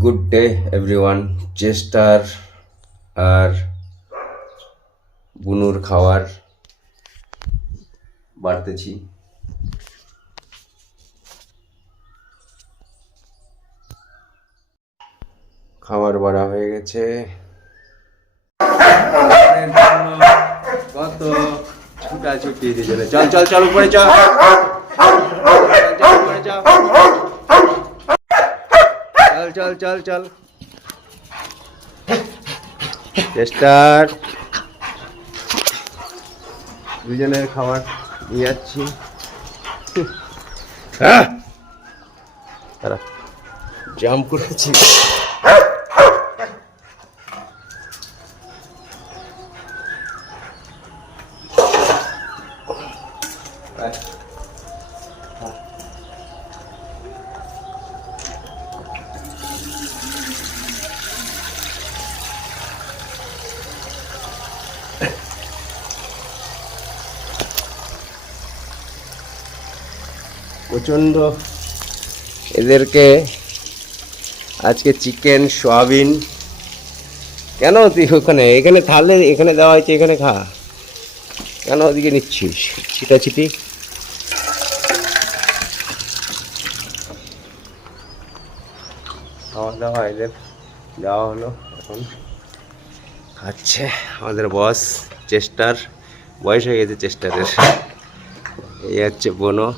Good day everyone. চেস্টার আর বুনুর খাওয়ার বাড়তেছি। খাবার বাড়া হয়ে গেছে। কত ছুটাছুটি দুজনে। চল চল চল উপরে চল, উপরে চল, চল চল চল। চেস্টার দুজনের খাবার নিয়ে যাচ্ছি। জাম করেছি। প্রচণ্ড এদেরকে আজকে চিকেন সোয়াবিন। কেন তুই ওখানে, এখানে থালে এখানে দেওয়া হয়েছে, এখানে খা। কেন ওদিকে নিচ্ছিস ছিটাছিটি? খাওয়া দাওয়া এদের দেওয়া হলো, এখন খাচ্ছে আমাদের বস চেস্টার। বয়স হয়ে গেছে চেস্টারের। এই হচ্ছে বোনো।